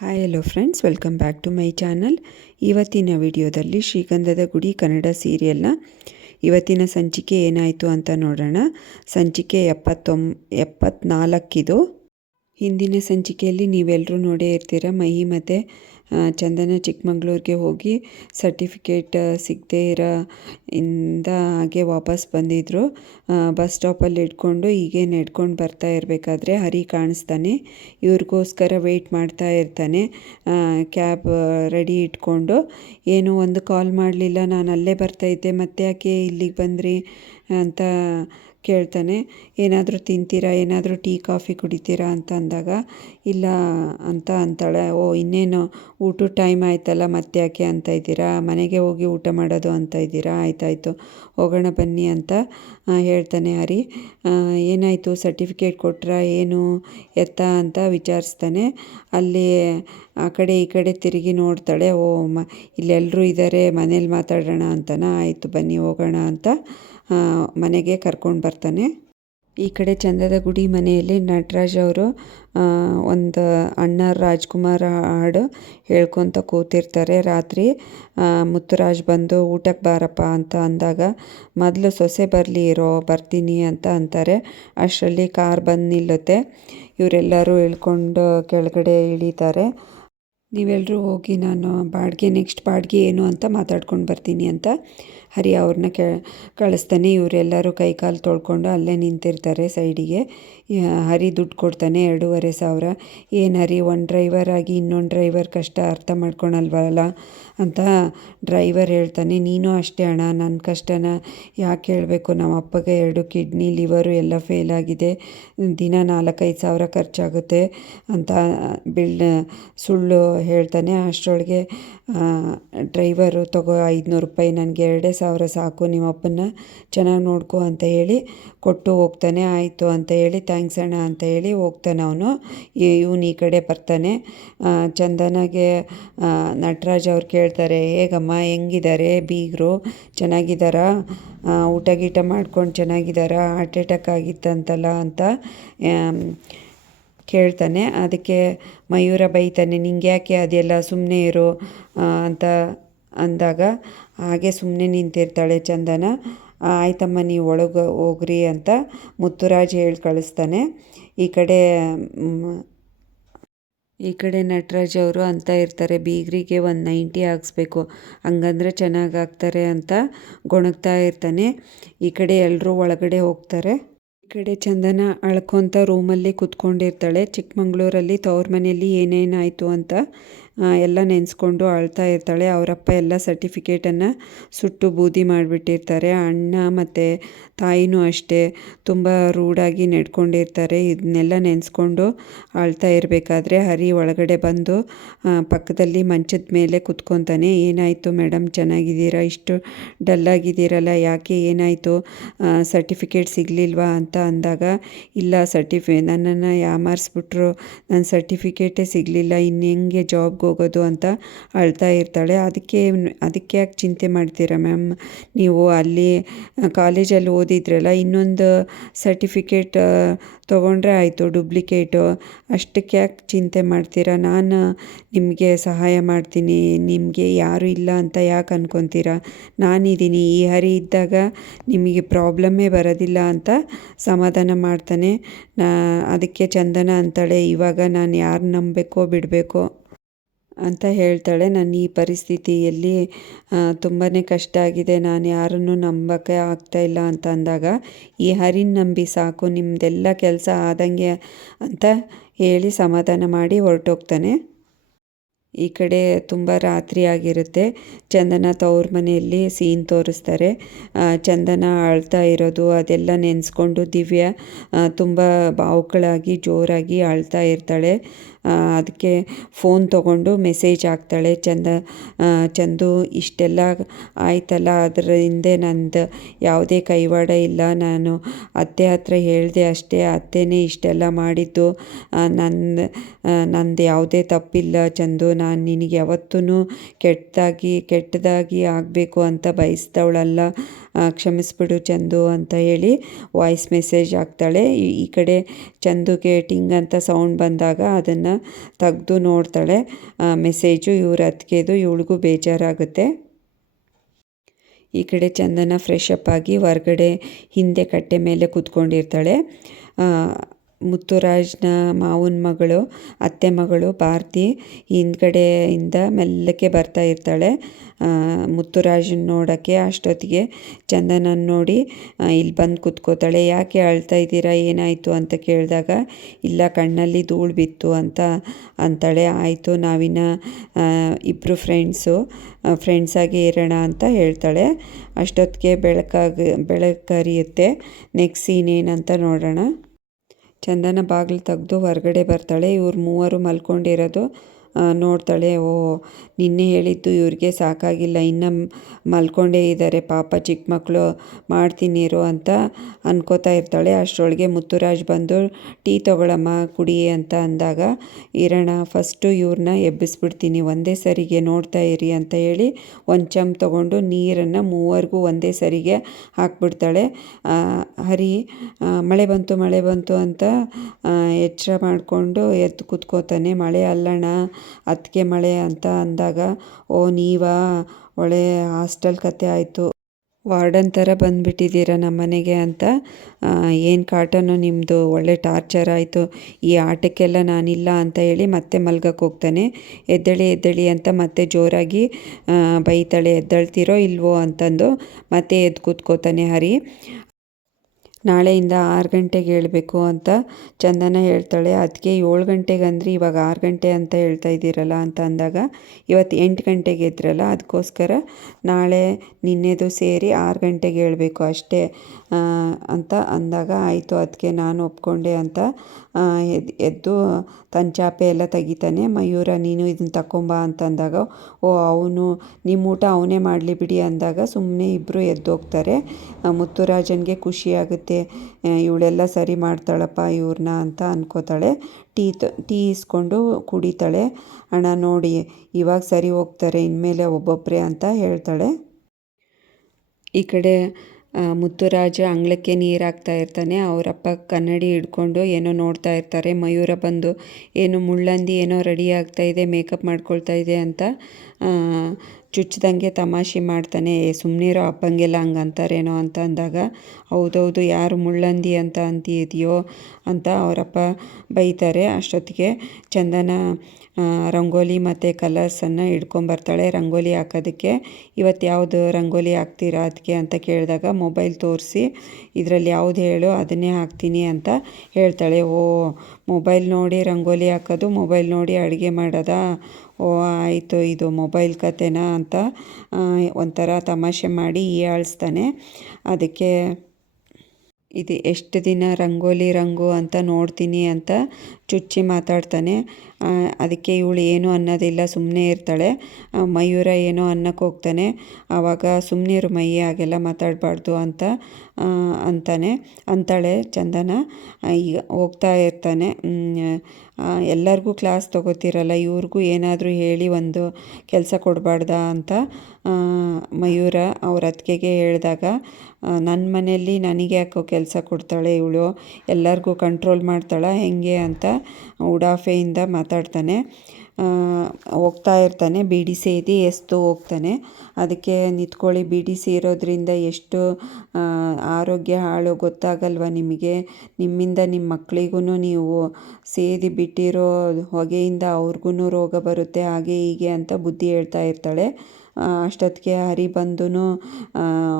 Hi hello friends, welcome back to my channel. ಇವತ್ತಿನ ವಿಡಿಯೋದಲ್ಲಿ ಶ್ರೀಗಂಧದ ಗುಡಿ ಕನ್ನಡ ಸೀರಿಯಲ್ನ ಇವತ್ತಿನ ಸಂಚಿಕೆ ಏನಾಯಿತು ಅಂತ ನೋಡೋಣ. ಸಂಚಿಕೆ 74 ಹಿಂದಿನ ಸಂಚಿಕೆಯಲ್ಲಿ ನೀವೆಲ್ಲರೂ ನೋಡೇ ಇರ್ತೀರ. ಮಹಿ ಮತ್ತು ಚಂದನ ಚಿಕ್ಕಮಂಗ್ಳೂರಿಗೆ ಹೋಗಿ ಸರ್ಟಿಫಿಕೇಟ್ ಸಿಗದೇ ಇಂದ ಹಾಗೆ ವಾಪಸ್ ಬಂದಿದ್ದರು. ಬಸ್ ಸ್ಟಾಪಲ್ಲಿ ಇಟ್ಕೊಂಡು ಹೀಗೆ ನಡ್ಕೊಂಡು ಬರ್ತಾ ಇರಬೇಕಾದ್ರೆ ಹರಿ ಕಾಣಿಸ್ತಾನೆ. ಇವ್ರಿಗೋಸ್ಕರ ವೆಯ್ಟ್ ಮಾಡ್ತಾ ಇರ್ತಾನೆ. ಕ್ಯಾಬ್ ರೆಡಿ ಇಟ್ಕೊಂಡು, ಏನೋ ಒಂದು ಕಾಲ್ ಮಾಡಲಿಲ್ಲ, ನಾನು ಅಲ್ಲೇ ಬರ್ತಾಯಿದ್ದೆ, ಮತ್ತೆ ಯಾಕೆ ಇಲ್ಲಿಗೆ ಬಂದ್ರಿ ಅಂತ ಕೇಳ್ತಾನೆ. ಏನಾದರೂ ತಿಂತೀರಾ, ಏನಾದರೂ ಟೀ ಕಾಫಿ ಕುಡಿತೀರಾ ಅಂತ ಅಂದಾಗ ಇಲ್ಲ ಅಂತ ಅಂತಾಳೆ. ಓ, ಇನ್ನೇನು ಊಟದ ಟೈಮ್ ಆಯ್ತಲ್ಲ, ಮತ್ತೆ ಯಾಕೆ ಅಂತ ಇದ್ದೀರಾ, ಮನೆಗೆ ಹೋಗಿ ಊಟ ಮಾಡೋದು ಅಂತ ಇದ್ದೀರಾ, ಆಯ್ತಾಯಿತು ಹೋಗೋಣ ಬನ್ನಿ ಅಂತ ಹೇಳ್ತಾನೆ ಹರಿ. ಏನಾಯಿತು, ಸರ್ಟಿಫಿಕೇಟ್ ಕೊಟ್ರಾ ಏನು ಎತ್ತ ಅಂತ ವಿಚಾರಿಸ್ತಾನೆ. ಅಲ್ಲಿ ಆ ಕಡೆ ಈ ಕಡೆ ತಿರುಗಿ ನೋಡ್ತಾಳೆ. ಓ, ಇಲ್ಲೆಲ್ಲರೂ ಇದ್ದಾರೆ, ಮನೇಲಿ ಮಾತಾಡೋಣ ಅಂತನಾ, ಆಯಿತು ಬನ್ನಿ ಹೋಗೋಣ ಅಂತ ಮನೆಗೆ ಕರ್ಕೊಂಡು ಬರ್ತಾನೆ. ಈ ಕಡೆ ಚಂದದ ಗುಡಿ ಮನೆಯಲ್ಲಿ ನಟರಾಜ್ ಅವರು ಒಂದು ಅಣ್ಣ ರಾಜ್ಕುಮಾರ್ ಹಾಡು ಹೇಳ್ಕೊತ ಕೂತಿರ್ತಾರೆ. ರಾತ್ರಿ ಮುತ್ತುರಾಜ್ ಬಂದು ಊಟಕ್ಕೆ ಬಾರಪ್ಪ ಅಂತ ಅಂದಾಗ ಮೊದಲು ಸೊಸೆ ಬರಲಿ ಇರೋ, ಬರ್ತೀನಿ ಅಂತ ಅಂತಾರೆ. ಅಷ್ಟರಲ್ಲಿ ಕಾರ್ ಬಂದು ನಿಲ್ಲುತ್ತೆ. ಇವರೆಲ್ಲರೂ ಇಳ್ಕೊಂಡು ಕೆಳಗಡೆ ಇಳಿತಾರೆ. ನೀವೆಲ್ಲರೂ ಹೋಗಿ, ನಾನು ನೆಕ್ಸ್ಟ್ ಬಾಡಿಗೆ ಏನು ಅಂತ ಮಾತಾಡ್ಕೊಂಡು ಬರ್ತೀನಿ ಅಂತ ಹರಿ ಅವ್ರನ್ನ ಕಳಿಸ್ತಾನೆ. ಇವರೆಲ್ಲರೂ ಕೈಕಾಲು ತೊಳ್ಕೊಂಡು ಅಲ್ಲೇ ನಿಂತಿರ್ತಾರೆ ಸೈಡಿಗೆ. ಹರಿ ದುಡ್ಡು ಕೊಡ್ತಾನೆ, 2,500. ಏನು ಹರಿ, ಒಂದು ಡ್ರೈವರ್ ಆಗಿ ಇನ್ನೊಂದು ಡ್ರೈವರ್ ಕಷ್ಟ ಅರ್ಥ ಮಾಡ್ಕೊಳಲ್ವಲ್ಲ ಅಂತ ಡ್ರೈವರ್ ಹೇಳ್ತಾನೆ. ನೀನು ಅಷ್ಟೇ ಅಣ್ಣ, ನನ್ನ ಕಷ್ಟನ ಯಾಕೆ ಹೇಳಬೇಕು, ನಮ್ಮ ಅಪ್ಪಗೆ 2 ಕಿಡ್ನಿ ಲಿವರು ಎಲ್ಲ ಫೇಲ್ ಆಗಿದೆ, ದಿನ 4-5 ಸಾವಿರ ಖರ್ಚಾಗುತ್ತೆ ಅಂತ ಸುಳ್ಳು ಹೇಳ್ತಾನೆ. ಅಷ್ಟರೊಳಗೆ ಡ್ರೈವರು ತಗೋ 500 ರೂಪಾಯಿ, ನನಗೆ 2,000 ಸಾಕು, ನಿಮ್ಮಪ್ಪನ್ನ ಚೆನ್ನಾಗಿ ನೋಡ್ಕೊ ಅಂತ ಹೇಳಿ ಕೊಟ್ಟು ಹೋಗ್ತಾನೆ. ಆಯಿತು ಅಂತ ಹೇಳಿ ಥ್ಯಾಂಕ್ಸ್ ಅಣ್ಣ ಅಂತ ಹೇಳಿ ಹೋಗ್ತಾನೆ ಅವನು. ಇವನು ಈ ಕಡೆ ಬರ್ತಾನೆ. ಚಂದನಾಗೆ ನಟರಾಜ್ ಅವ್ರು ಕೇಳ್ತಾರೆ, ಹೇಗಮ್ಮ, ಹೆಂಗಿದ್ದಾರೆ ಬೀಗರು, ಚೆನ್ನಾಗಿದ್ದಾರಾ, ಊಟ ಗೀಟ ಮಾಡ್ಕೊಂಡು ಚೆನ್ನಾಗಿದ್ದಾರಾ, ಹಾರ್ಟ್ ಅಟ್ಯಾಕ್ ಆಗಿತ್ತಂತಲ್ಲ ಅಂತ ಕೇಳ್ತಾನೆ. ಅದಕ್ಕೆ ಮಯೂರ ಬೈತಾನೆ, ನಿಂಗೆ ಯಾಕೆ ಅದೆಲ್ಲ, ಸುಮ್ಮನೆ ಇರು ಅಂತ ಅಂದಾಗ ಹಾಗೆ ಸುಮ್ಮನೆ ನಿಂತಿರ್ತಾಳೆ ಚಂದನ. ಆಯ್ತಮ್ಮ, ನೀವು ಒಳಗೆ ಹೋಗ್ರಿ ಅಂತ ಮುತ್ತುರಾಜ್ ಹೇಳಿ ಕಳಿಸ್ತಾನೆ. ಈ ಕಡೆ ನಟರಾಜ್ ಅವರು ಅಂತ ಇರ್ತಾರೆ, ಬೀಗರಿಗೆ ಒಂದು 90 ಹಾಕ್ಸ್ಬೇಕು, ಹಂಗಂದ್ರೆ ಚೆನ್ನಾಗಿ ಆಗ್ತಾರೆ ಅಂತ ಗೊಣಗ್ತಾ ಇರ್ತಾನೆ. ಈ ಕಡೆ ಎಲ್ಲರೂ ಒಳಗಡೆ ಹೋಗ್ತಾರೆ. ಈ ಕಡೆ ಚಂದನ ಅಳ್ಕೊತ ರೂಮಲ್ಲಿ ಕೂತ್ಕೊಂಡಿರ್ತಾಳೆ. ಚಿಕ್ಕಮಂಗ್ಳೂರಲ್ಲಿ ತವ್ರ ಮನೆಯಲ್ಲಿ ಏನೇನಾಯಿತು ಅಂತ ಎಲ್ಲ ನೆನೆಸ್ಕೊಂಡು ಅಳ್ತಾ ಇರ್ತಾಳೆ. ಅವರಪ್ಪ ಎಲ್ಲ ಸರ್ಟಿಫಿಕೇಟನ್ನು ಸುಟ್ಟು ಬೂದಿ ಮಾಡಿಬಿಟ್ಟಿರ್ತಾರೆ. ಅಣ್ಣ ಮತ್ತು ತಾಯಿನೂ ಅಷ್ಟೇ ತುಂಬ ರೂಢಾಗಿ ನಡ್ಕೊಂಡಿರ್ತಾರೆ. ಇದನ್ನೆಲ್ಲ ನೆನೆಸ್ಕೊಂಡು ಅಳ್ತಾ ಇರಬೇಕಾದ್ರೆ ಹರಿ ಒಳಗಡೆ ಬಂದು ಪಕ್ಕದಲ್ಲಿ ಮಂಚದ ಮೇಲೆ ಕುತ್ಕೊತಾನೆ. ಏನಾಯಿತು ಮೇಡಮ್, ಚೆನ್ನಾಗಿದ್ದೀರಾ, ಇಷ್ಟು ಡಲ್ಲಾಗಿದ್ದೀರಲ್ಲ, ಯಾಕೆ ಏನಾಯಿತು, ಸರ್ಟಿಫಿಕೇಟ್ ಸಿಗಲಿಲ್ವಾ ಅಂತ ಅಂದಾಗ ಇಲ್ಲ, ನನ್ನನ್ನು ಯಾಮಾರಿಸ್ಬಿಟ್ರು, ನನ್ನ ಸರ್ಟಿಫಿಕೇಟೇ ಸಿಗಲಿಲ್ಲ, ಇನ್ನು ಹೆಂಗೆ ಜಾಬ್ಗೆ ಹೋಗೋದು ಅಂತ ಅಳ್ತಾ ಇರ್ತಾಳೆ. ಅದಕ್ಕೆ ಯಾಕೆ ಚಿಂತೆ ಮಾಡ್ತೀರಾ ಮ್ಯಾಮ್, ನೀವು ಅಲ್ಲಿ ಕಾಲೇಜಲ್ಲಿ ಓದಿದ್ರಲ್ಲ, ಇನ್ನೊಂದು ಸರ್ಟಿಫಿಕೇಟ್ ತೊಗೊಂಡ್ರೆ ಆಯಿತು, ಡೂಪ್ಲಿಕೇಟು, ಅಷ್ಟಕ್ಕೆ ಯಾಕೆ ಚಿಂತೆ ಮಾಡ್ತೀರಾ, ನಾನು ನಿಮಗೆ ಸಹಾಯ ಮಾಡ್ತೀನಿ, ನಿಮಗೆ ಯಾರೂ ಇಲ್ಲ ಅಂತ ಯಾಕೆ ಅನ್ಕೊತೀರಾ, ನಾನಿದ್ದೀನಿ, ಈ ಹರಿ ಇದ್ದಾಗ ನಿಮಗೆ ಪ್ರಾಬ್ಲಮ್ಮೇ ಬರೋದಿಲ್ಲ ಅಂತ ಸಮಾಧಾನ ಮಾಡ್ತಾನೆ. ಅದಕ್ಕೆ ಚಂದನ ಅಂತಾಳೆ, ಇವಾಗ ನಾನು ಯಾರು ನಂಬಬೇಕೋ ಬಿಡಬೇಕೋ ಅಂತ ಹೇಳ್ತಾಳೆ. ನನ್ನ ಈ ಪರಿಸ್ಥಿತಿಯಲ್ಲಿ ತುಂಬಾ ಕಷ್ಟ ಆಗಿದೆ, ನಾನು ಯಾರನ್ನು ನಂಬೋಕ್ಕೆ ಆಗ್ತಾಯಿಲ್ಲ ಅಂತ ಅಂದಾಗ ಈ ಹರಿನ ನಂಬಿ ಸಾಕು, ನಿಮ್ಮದೆಲ್ಲ ಕೆಲಸ ಆದಂಗೆ ಅಂತ ಹೇಳಿ ಸಮಾಧಾನ ಮಾಡಿ ಹೊರಟೋಗ್ತಾನೆ. ಈ ಕಡೆ ತುಂಬ ರಾತ್ರಿ ಆಗಿರುತ್ತೆ. ಚಂದನ ತವ್ರ ಮನೆಯಲ್ಲಿ ಸೀನ್ ತೋರಿಸ್ತಾರೆ. ಚಂದನ ಅಳ್ತಾ ಇರೋದು ಅದೆಲ್ಲ ನೆನೆಸ್ಕೊಂಡು ದಿವ್ಯ ತುಂಬ ಭಾವುಕಳಾಗಿ ಜೋರಾಗಿ ಅಳ್ತಾ ಇರ್ತಾಳೆ. ಅದಕ್ಕೆ ಫೋನ್ ತೊಗೊಂಡು ಮೆಸೇಜ್ ಹಾಕ್ತಾಳೆ. ಚಂದು, ಇಷ್ಟೆಲ್ಲ ಆಯ್ತಲ್ಲ, ಅದರ ಹಿಂದೆ ನಂದು ಯಾವುದೇ ಕೈವಾಡ ಇಲ್ಲ, ನಾನು ಅತ್ತೆ ಹತ್ರ ಹೇಳಿದೆ ಅಷ್ಟೇ, ಅತ್ತೆನೇ ಇಷ್ಟೆಲ್ಲ ಮಾಡಿದ್ದು, ನಂದು ಯಾವುದೇ ತಪ್ಪಿಲ್ಲ ಚಂದು, ನಾನು ನಿನಗೆ ಯಾವತ್ತೂ ಕೆಟ್ಟದಾಗಿ ಆಗಬೇಕು ಅಂತ ಬಯಸ್ದವಳಲ್ಲ ಕ್ಷಮಿಸ್ಬಿಡು ಚಂದು ಅಂತ ಹೇಳಿ ವಾಯ್ಸ್ ಮೆಸೇಜ್ ಹಾಕ್ತಾಳೆ. ಈ ಕಡೆ ಚಂದುಗೆ ಟಿಂಗ್ ಅಂತ ಸೌಂಡ್ ಬಂದಾಗ ಅದನ್ನು ತೆಗೆದು ನೋಡ್ತಾಳೆ ಮೆಸೇಜು ಇವ್ರ ಅತ್ತಿಗೆದು. ಇವಳಿಗೂ ಬೇಜಾರಾಗುತ್ತೆ. ಈ ಕಡೆ ಚಂದನ ಫ್ರೆಶ್ ಅಪ್ ಆಗಿ ಹೊರ್ಗಡೆ ಹಿಂದೆ ಕಟ್ಟೆ ಮೇಲೆ ಕೂತ್ಕೊಂಡಿರ್ತಾಳೆ. ಮುತ್ತುರಾಜ್ನ ಮಾವನ ಮಗಳು, ಅತ್ತೆ ಮಗಳು ಭಾರತಿ ಹಿಂದ್ಗಡೆಯಿಂದ ಮೆಲ್ಲಕ್ಕೆ ಬರ್ತಾ ಇರ್ತಾಳೆ ಮುತ್ತುರಾಜನ ನೋಡೋಕ್ಕೆ. ಅಷ್ಟೊತ್ತಿಗೆ ಚಂದನನ್ನು ನೋಡಿ ಇಲ್ಲಿ ಬಂದು ಕೂತ್ಕೋತಾಳೆ. ಯಾಕೆ ಅಳ್ತಾ ಇದ್ದೀರಾ, ಏನಾಯಿತು ಅಂತ ಕೇಳಿದಾಗ ಇಲ್ಲ ಕಣ್ಣಲ್ಲಿ ಧೂಳು ಬಿತ್ತು ಅಂತ ಅಂತಾಳೆ. ಆಯಿತು ನಾವಿನ್ನ ಇಬ್ಬರು ಫ್ರೆಂಡ್ಸಾಗಿ ಇರೋಣ ಅಂತ ಹೇಳ್ತಾಳೆ. ಅಷ್ಟೊತ್ತಿಗೆ ಬೆಳಕರಿಯುತ್ತೆ. ನೆಕ್ಸ್ಟ್ ಸೀನ್ ಏನಂತ ನೋಡೋಣ. ಚಂದನ ಬಾಗಿಲು ತೆಗೆದು ಹೊರಗಡೆ ಬರ್ತಾಳೆ. ಇವ್ರು ಮೂವರು ಮಲ್ಕೊಂಡಿರೋದು ನೋಡ್ತಾಳೆ. ನಿನ್ನೆ ಹೇಳಿದ್ದು ಇವ್ರಿಗೆ ಸಾಕಾಗಿಲ್ಲ, ಇನ್ನು ಮಲ್ಕೊಂಡೇ ಇದ್ದಾರೆ ಪಾಪ ಚಿಕ್ಕ ಮಕ್ಕಳು, ಮಾಡ್ತೀನಿರು ಅಂತ ಅನ್ಕೋತಾ ಇರ್ತಾಳೆ. ಅಷ್ಟರೊಳಗೆ ಮುತ್ತುರಾಜ್ ಬಂದು ಟೀ ತೊಗೊಳಮ್ಮ ಕುಡಿ ಅಂತ ಅಂದಾಗ ಇರೋಣ ಫಸ್ಟು ಇವ್ರನ್ನ ಎಬ್ಬಿಸ್ಬಿಡ್ತೀನಿ, ಒಂದೇ ಸರಿಗೆ ನೋಡ್ತಾ ಇರಿ ಅಂತ ಹೇಳಿ ಒಂದು ಚಮ್ ತೊಗೊಂಡು ನೀರನ್ನು ಮೂವರಿಗೂ ಒಂದೇ ಸರಿಗೆ ಹಾಕ್ಬಿಡ್ತಾಳೆ. ಹರಿ ಮಳೆ ಬಂತು ಅಂತ ಎಚ್ಚರ ಮಾಡಿಕೊಂಡು ಎದ್ದು ಕೂತ್ಕೋತಾನೆ. ಮಳೆ ಅಲ್ಲಣ್ಣ ಅದಕ್ಕೆ ಮಳೆ ಅಂತ ಅಂದಾಗ ನೀವಾ ಒಳ್ಳೆ ಹಾಸ್ಟೆಲ್ ಕತೆ ಆಯಿತು, ವಾರ್ಡನ್ ಥರ ಬಂದುಬಿಟ್ಟಿದ್ದೀರ ನಮ್ಮನೆಗೆ ಅಂತ. ಏನು ಕಾಟನೋ ನಿಮ್ಮದು, ಒಳ್ಳೆ ಟಾರ್ಚರ್ ಆಯಿತು, ಈ ಆಟಕ್ಕೆಲ್ಲ ನಾನಿಲ್ಲ ಅಂತ ಹೇಳಿ ಮತ್ತೆ ಮಲ್ಗಕ್ಕೆ ಹೋಗ್ತಾನೆ. ಎದ್ದೇಳಿ ಅಂತ ಮತ್ತೆ ಜೋರಾಗಿ ಬೈತಾಳೆ. ಎದ್ದೇಳ್ತಿರೋ ಇಲ್ವೋ ಅಂತಂದು ಮತ್ತೆ ಎದ್ದು ಕೂತ್ಕೋತಾನೆ ಹರಿ. ನಾಳೆಯಿಂದ 6 ಗಂಟೆಗೆ ಹೇಳಬೇಕು ಅಂತ ಚಂದನ ಹೇಳ್ತಾಳೆ. ಅದಕ್ಕೆ 7 ಗಂಟೆಗೆ ಅಂದರೆ ಇವಾಗ 6 ಗಂಟೆ ಅಂತ ಹೇಳ್ತಾ ಇದ್ದೀರಲ್ಲ ಅಂತ ಅಂದಾಗ ಇವತ್ತು 8 ಗಂಟೆಗೆ ಇದ್ರಲ್ಲ ಅದಕ್ಕೋಸ್ಕರ ನಾಳೆ ನಿನ್ನೆದು ಸೇರಿ 6 ಗಂಟೆಗೆ ಹೇಳಬೇಕು ಅಷ್ಟೇ ಅಂತ ಅಂದಾಗ ಆಯಿತು ಅದಕ್ಕೆ ನಾನು ಒಪ್ಕೊಂಡೆ ಅಂತ ಎದ್ದು ತನ್ನ ಚಾಪೆ ಎಲ್ಲ ತೆಗಿತಾನೆ. ಮಯೂರ ನೀನು ಇದನ್ನು ತಗೊಂಬಾ ಅಂತ ಅಂದಾಗ ಅವನು ನಿಮ್ಮ ಊಟ ಅವನೇ ಮಾಡಲಿ ಬಿಡಿ ಅಂದಾಗ ಸುಮ್ಮನೆ ಇಬ್ಬರು ಎದ್ದೋಗ್ತಾರೆ. ಮುತ್ತುರಾಜನಿಗೆ ಖುಷಿಯಾಗುತ್ತೆ, ಇವಳೆಲ್ಲ ಸರಿ ಮಾಡ್ತಾಳಪ್ಪ ಇವ್ರನ್ನ ಅಂತ ಅನ್ಕೋತಾಳೆ. ಟೀ ಇಸ್ಕೊಂಡು ಕುಡಿತಾಳೆ. ಅಣ್ಣ ನೋಡಿ ಇವಾಗ ಸರಿ ಹೋಗ್ತಾರೆ, ಇನ್ಮೇಲೆ ಒಬ್ಬೊಬ್ಬರೇ ಅಂತ ಹೇಳ್ತಾಳೆ. ಈ ಕಡೆ ಮುತ್ತುರಾಜ ಅಂಗಳಕ್ಕೆ ನೀರು ಹಾಕ್ತಾ ಇರ್ತಾನೆ. ಅವರಪ್ಪ ಕನ್ನಡಿ ಹಿಡ್ಕೊಂಡು ಏನೋ ನೋಡ್ತಾ ಇರ್ತಾರೆ. ಮಯೂರ ಬಂದು ಏನೋ ಮುಳ್ಳಂದಿ ಏನೋ ರೆಡಿ ಆಗ್ತಾ ಇದೆ, ಮೇಕಪ್ ಮಾಡ್ಕೊಳ್ತಾ ಇದೆ ಅಂತ ಚುಚ್ಚಿದಂಗೆ ತಮಾಷೆ ಮಾಡ್ತಾನೆ. ಸುಮ್ಮನಿರೋ ಅಪ್ಪಂಗೆಲ್ಲ ಹಂಗೆ ಅಂತಾರೇನೋ ಅಂತ ಅಂದಾಗ ಹೌದೌದು ಯಾರು ಮುಳ್ಳಂದಿ ಅಂತ ಅಂತಿದೆಯೋ ಅಂತ ಅವರಪ್ಪ ಬೈತಾರೆ. ಅಷ್ಟೊತ್ತಿಗೆ ಚಂದನ ರಂಗೋಲಿ ಮತ್ತು ಕಲರ್ಸನ್ನು ಹಿಡ್ಕೊಂಬರ್ತಾಳೆ ರಂಗೋಲಿ ಹಾಕೋದಕ್ಕೆ. ಇವತ್ತು ಯಾವುದು ರಂಗೋಲಿ ಹಾಕ್ತೀರಾ ಅದಕ್ಕೆ ಅಂತ ಕೇಳಿದಾಗ ಮೊಬೈಲ್ ತೋರಿಸಿ ಇದರಲ್ಲಿ ಯಾವುದು ಹೇಳು ಅದನ್ನೇ ಹಾಕ್ತೀನಿ ಅಂತ ಹೇಳ್ತಾಳೆ. ಮೊಬೈಲ್ ನೋಡಿ ರಂಗೋಲಿ ಹಾಕೋದು, ಮೊಬೈಲ್ ನೋಡಿ ಅಡುಗೆ ಮಾಡೋದಾ, ಆಯಿತು ಇದು ಮೊಬೈಲ್ ಕತೆನಾ ಅಂತ ಒಂಥರ ತಮಾಷೆ ಮಾಡಿ ಹೀಯಾಳಿಸ್ತಾನೆ. ಅದಕ್ಕೆ ಇದು ಎಷ್ಟು ದಿನ ರಂಗೋಲಿ ರಂಗು ಅಂತ ನೋಡ್ತೀನಿ ಅಂತ ಚುಚ್ಚಿ ಮಾತಾಡ್ತಾನೆ. ಅದಕ್ಕೆ ಇವಳು ಏನೂ ಅನ್ನೋದಿಲ್ಲ, ಸುಮ್ಮನೆ ಇರ್ತಾಳೆ. ಮಯೂರ ಏನೋ ಅನ್ನಕ್ಕೆ ಹೋಗ್ತಾನೆ. ಆವಾಗ ಸುಮ್ಮನಿರು ಮೈ ಹಾಗೆಲ್ಲ ಮಾತಾಡಬಾರ್ದು ಅಂತ ಅಂತಾಳೆ ಚಂದನ. ಈಗ ಹೋಗ್ತಾ ಇರ್ತಾನೆ. ಎಲ್ಲರಿಗೂ ಕ್ಲಾಸ್ ತೊಗೋತಿರಲ್ಲ, ಇವ್ರಿಗೂ ಏನಾದರೂ ಹೇಳಿ ಒಂದು ಕೆಲಸ ಕೊಡಬಾರ್ದಾ ಅಂತ ಮಯೂರ ಅವ್ರ ಅತ್ತಿಗೆಗೆ ಹೇಳಿದಾಗ ನನ್ನ ಮನೆಯಲ್ಲಿ ನನಗೆ ಯಾಕೋ ಕೆಲಸ ಕೊಡ್ತಾಳೆ ಇವಳು, ಎಲ್ಲರಿಗೂ ಕಂಟ್ರೋಲ್ ಮಾಡ್ತಾಳೆ ಹೆಂಗೆ ಅಂತ ಉಡಾಫೆಯಿಂದ ಮಾತಾಡ್ತಾನೆ. ಹೋಗ್ತಾ ಇರ್ತಾನೆ. ಬೀಡಿ ಸೇದಿ ಎಸ್ದು ಹೋಗ್ತಾನೆ. ಅದಕ್ಕೆ ನಿಂತ್ಕೊಳ್ಳಿ, ಬೀಡಿ ಸೇರೋದ್ರಿಂದ ಎಷ್ಟು ಆರೋಗ್ಯ ಹಾಳು ಗೊತ್ತಾಗಲ್ವ ನಿಮಗೆ, ನಿಮ್ಮಿಂದ ನಿಮ್ಮ ಮಕ್ಕಳಿಗೂ ನೀವು ಸೇದಿ ಬಿಟ್ಟಿರೋ ಹೊಗೆಯಿಂದ ಅವ್ರಿಗೂ ರೋಗ ಬರುತ್ತೆ, ಹಾಗೆ ಹೀಗೆ ಅಂತ ಬುದ್ಧಿ ಹೇಳ್ತಾ ಇರ್ತಾಳೆ. ಅಷ್ಟೊತ್ತಿಗೆ ಹರಿ ಬಂದು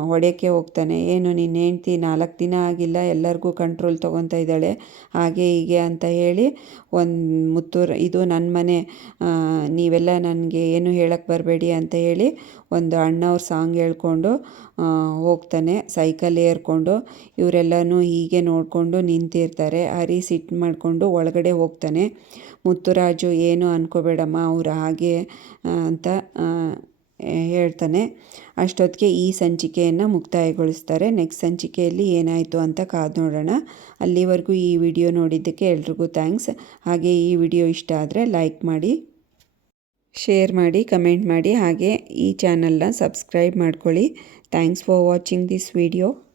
ಹೊಡೆಯೋಕ್ಕೆ ಹೋಗ್ತಾನೆ. ಏನು ನಿನ್ನ ಹೆಂಡ್ತಿ 4 ದಿನ ಆಗಿಲ್ಲ ಎಲ್ಲರಿಗೂ ಕಂಟ್ರೋಲ್ ತೊಗೊತಾ ಇದ್ದಾಳೆ, ಹಾಗೆ ಹೀಗೆ ಅಂತ ಹೇಳಿ ಇದು ನನ್ನ ಮನೆ, ನೀವೆಲ್ಲ ನನಗೆ ಏನು ಹೇಳಕ್ಕೆ ಬರಬೇಡಿ ಅಂತ ಹೇಳಿ ಒಂದು ಅಣ್ಣವ್ರ ಸಾಂಗ್ ಹೇಳ್ಕೊಂಡು ಹೋಗ್ತಾನೆ ಸೈಕಲ್ ಏರ್ಕೊಂಡು. ಇವರೆಲ್ಲನೂ ಹೀಗೆ ನೋಡಿಕೊಂಡು ನಿಂತಿರ್ತಾರೆ. ಹರಿ ಸಿಟ್ಟು ಮಾಡಿಕೊಂಡು ಒಳಗಡೆ ಹೋಗ್ತಾನೆ. ಮುತ್ತುರಾಜು ಏನು ಅನ್ಕೋಬೇಡಮ್ಮ ಅವ್ರು ಹಾಗೆ ಅಂತ ಹೇಳ್ತಾನೆ. ಅಷ್ಟೊತ್ತಿಗೆ ಈ ಸಂಚಿಕೆಯನ್ನು ಮುಕ್ತಾಯಗೊಳಿಸ್ತಾರೆ. ನೆಕ್ಸ್ಟ್ ಸಂಚಿಕೆಯಲ್ಲಿ ಏನಾಯಿತು ಅಂತ ಕಾದು ನೋಡೋಣ. ಅಲ್ಲಿವರೆಗೂ ಈ ವಿಡಿಯೋ ನೋಡಿದ್ದಕ್ಕೆ ಎಲ್ರಿಗೂ ಥ್ಯಾಂಕ್ಸ್. ಹಾಗೆ ಈ ವಿಡಿಯೋ ಇಷ್ಟ ಆದರೆ ಲೈಕ್ ಮಾಡಿ. ಶೇರ್ ಮಾಡಿ, ಕಮೆಂಟ್ ಮಾಡಿ, ಹಾಗೆ ಈ ಚಾನಲ್ನ ಸಬ್ಸ್ಕ್ರೈಬ್ ಮಾಡ್ಕೊಳ್ಳಿ. Thanks for watching this video.